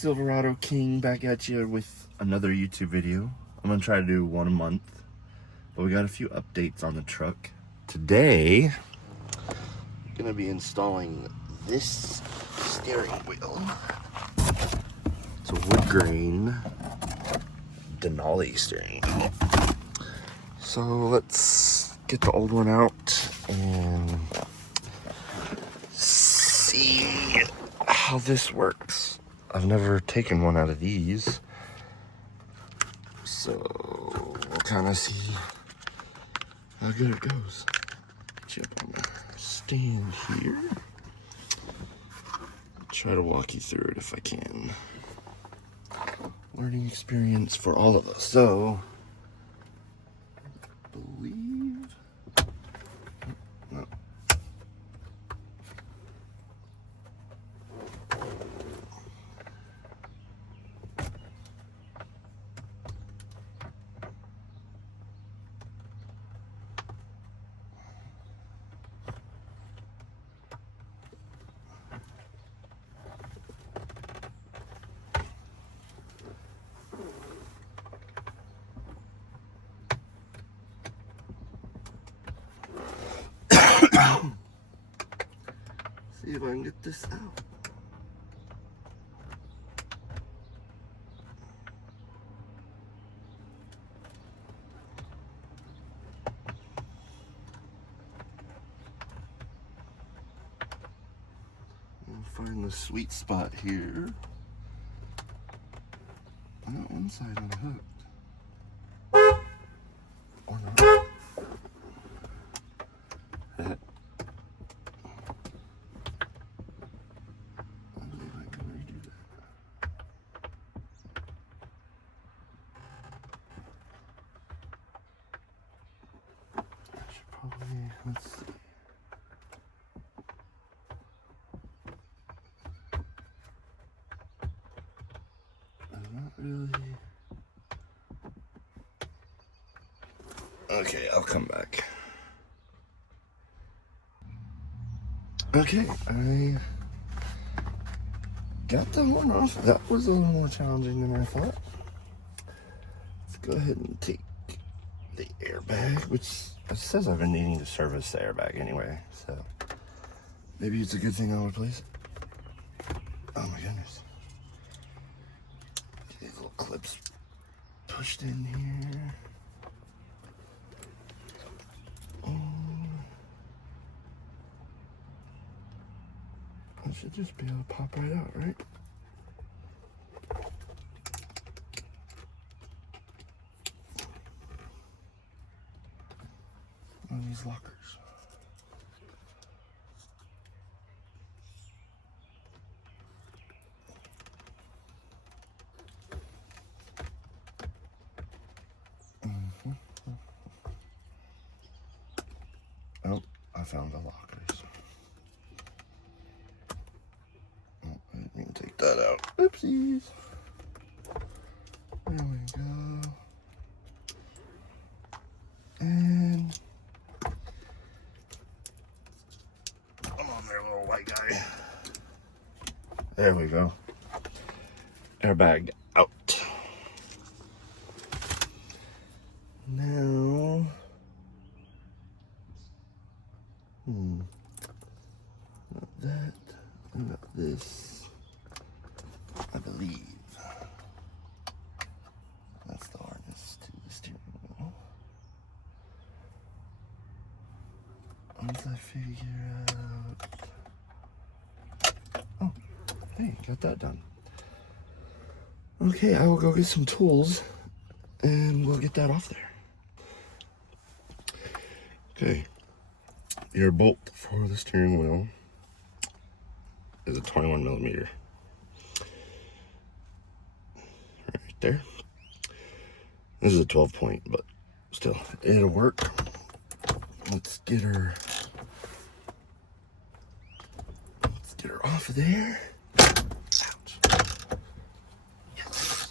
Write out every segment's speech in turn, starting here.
Silverado King back at you with another YouTube video. I'm gonna try to do one a month, but we got a few updates on the truck. Today, I'm gonna be installing this steering wheel. It's a wood grain Denali steering wheel. So let's get the old one out and see how this works. I've never taken one out of these, so we'll kind of see how good it goes. Get you up on the stand here. Try to walk you through it if I can. Learning experience for all of us. So, I believe. No. See if I can get this out. I'll find the sweet spot here. I got one side unhooked. Or not. Let's see. Not really. Okay, I'll come back. Okay, I got the horn off. That was a little more challenging than I thought. Let's go ahead and take the airbag, which it says I've been needing to service the airbag anyway, so maybe it's a good thing I'll replace it. Oh my goodness. Get these little clips pushed in here. I should just be able to pop right out, right? On these lockers. Oh, I found the lockers. Oh, I didn't mean to take that out. Oopsies. There we go. And come on there, little white guy. There we go. Airbag out. Now, not that, not this, I believe. That's the harness to the steering wheel. Once I figure out... Oh, hey, got that done. Okay, I will go get some tools and we'll get that off there. Okay, your bolt for the steering wheel is a 21 millimeter. Right there. This is a 12 point, but still, it'll work. Let's get her off of there. Ouch. Yes.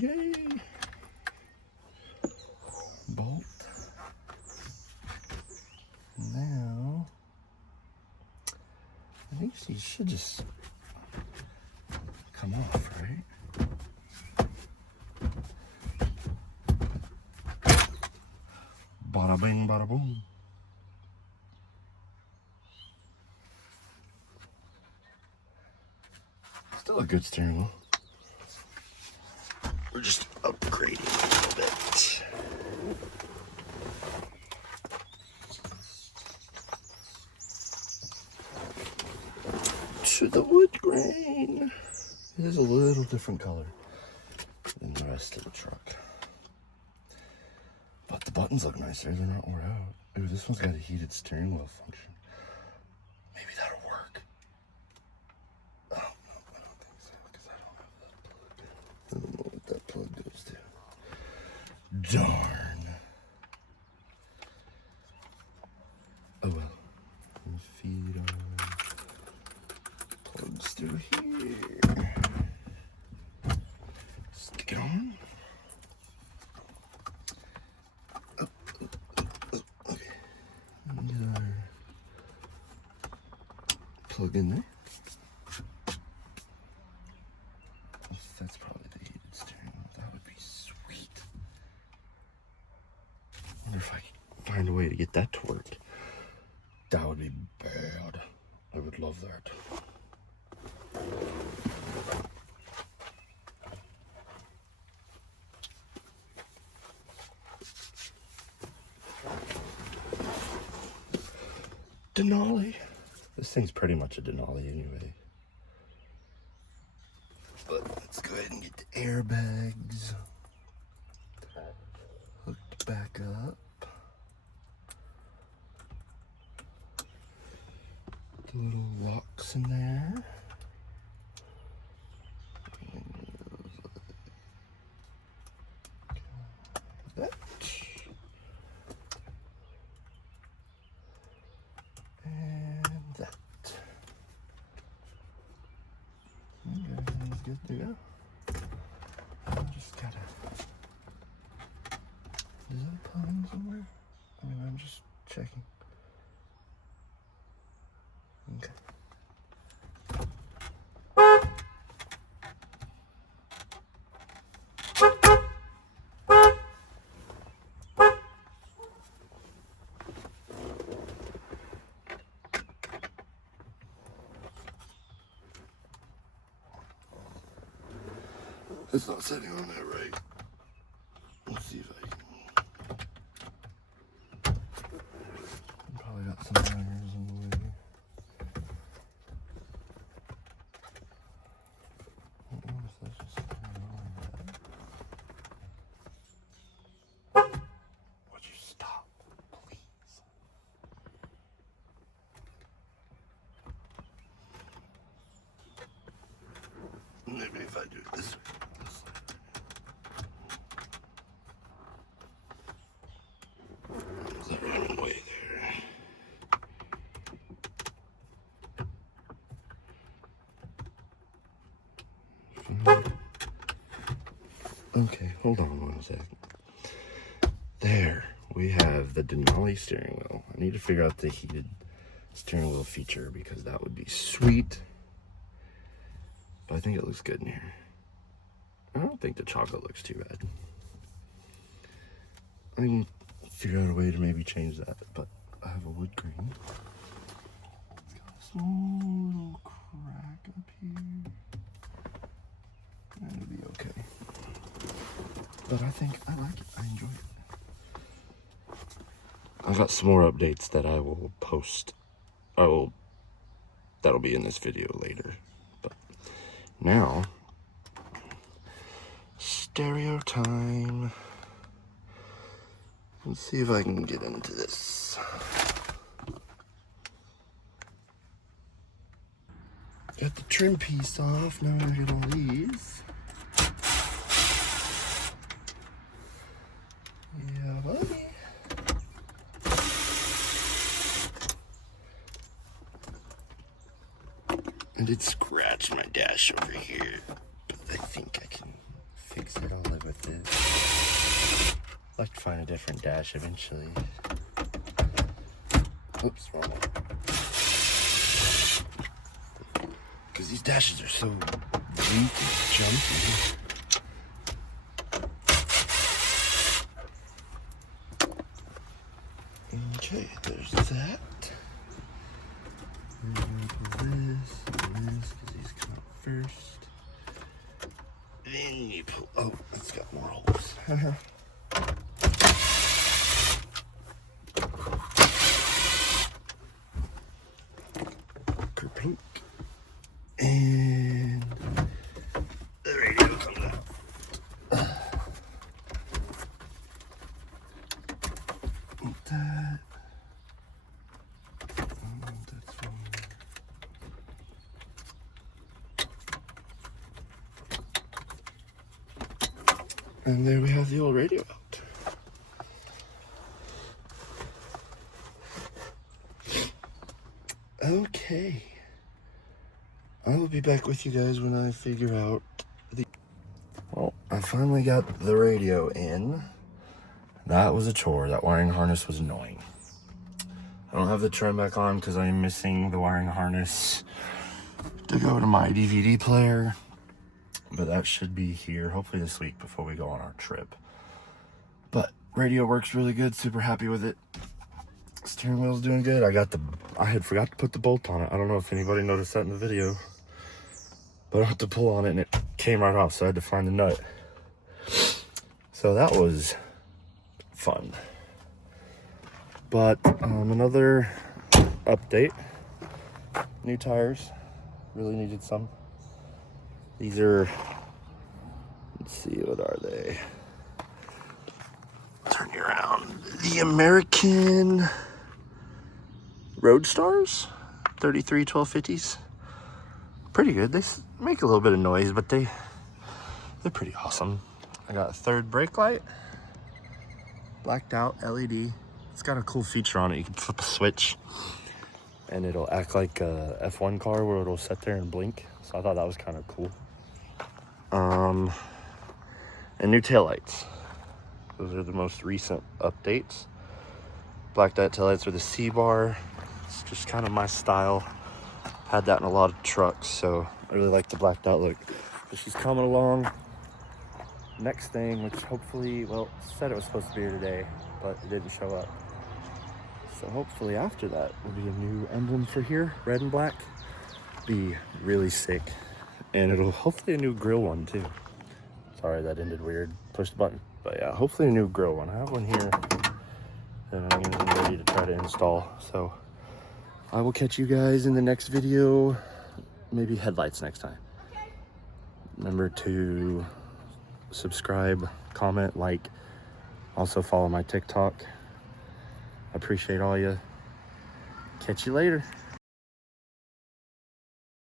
Yay! Bolt. Now, I think she should just come off, right? Bada bing, bada boom. Still a good steering wheel. We're just upgrading a little bit. To the wood grain. It is a little different color than the rest of the truck. But the buttons look nicer, they're not wore out. Ooh, this one's got a heated steering wheel function. Maybe that'll work. Oh, no, I don't think so, because I don't have that plug. I don't know what that plug goes to. Darn. Oh well. Feed on. Plugs through here. Stick it on. Get our plug in there. That's probably the heated steering wheel. That would be sweet. I wonder if I can find a way to get that to work. That would be bad. I would love that. Denali. This thing's pretty much a Denali anyway. But let's go ahead and get the airbags hooked back up. The little locks in there. That. And that. Everything's good to go. I just gotta. Is that plug in somewhere? I mean, I'm just checking. Okay. It's not sitting on that right. Let's see if I can. Probably got some wires in the way. Would you stop, please? Maybe if I do it this way. There's the wrong way there. Okay, hold on 1 second. There, we have the Denali steering wheel. I need to figure out the heated steering wheel feature because that would be sweet. But I think it looks good in here. I don't think the chocolate looks too bad. I can figure out a way to maybe change that, but I have a wood grain. It's got a small little crack up here. It'll be okay. But I think I like it. I enjoy it. I've got some more updates that I will post. That'll be in this video later. But now, stereo time. Let's see if I can get into this. Got the trim piece off. Now I get all these. Yeah, buddy. And it scratched my dash over here, but I think I can fix it all find a different dash eventually. Oops, wrong one. Because these dashes are so weak and junky. Okay, there's that. And then pull this and this because these come out first. Then you pull. Oh, it's got more holes. Kerplunk. And the radio comes out. That. That's fine. And there we have the old radio out. Okay. I will be back with you guys when I figure out the... Well, I finally got the radio in. That was a chore. That wiring harness was annoying. I don't have the trim back on because I'm missing the wiring harness to go to my DVD player. But that should be here hopefully this week before we go on our trip. But radio works really good. Super happy with it. Steering wheel's doing good. I had forgot to put the bolt on it. I don't know if anybody noticed that in the video. But I had to pull on it and it came right off, so I had to find the nut. So that was fun. But another update. New tires. Really needed some. These are, let's see, what are they? Turn you around. The American Roadstars 33 1250s. Pretty good. They make a little bit of noise, but they're pretty awesome. I got a third brake light, blacked out LED. It's got a cool feature on it. You can flip a switch and it'll act like a F1 car where it'll sit there and blink. So I thought that was kind of cool. And new taillights. Those are the most recent updates. Blacked out taillights with a C-bar. It's just kind of my style. Had that in a lot of trucks, so I really like the blacked out look. But she's coming along. Next thing, which hopefully, well, said it was supposed to be here today, but it didn't show up. So hopefully after that will be a new emblem for here, red and black. Be really sick. And it'll hopefully a new grill one too. Sorry, that ended weird. Push the button. But yeah, hopefully a new grill one. I have one here that I'm getting ready to try to install. So I will catch you guys in the next video. Maybe headlights next time. Remember to subscribe, comment, like. Also follow my TikTok. I appreciate all you. Catch you later.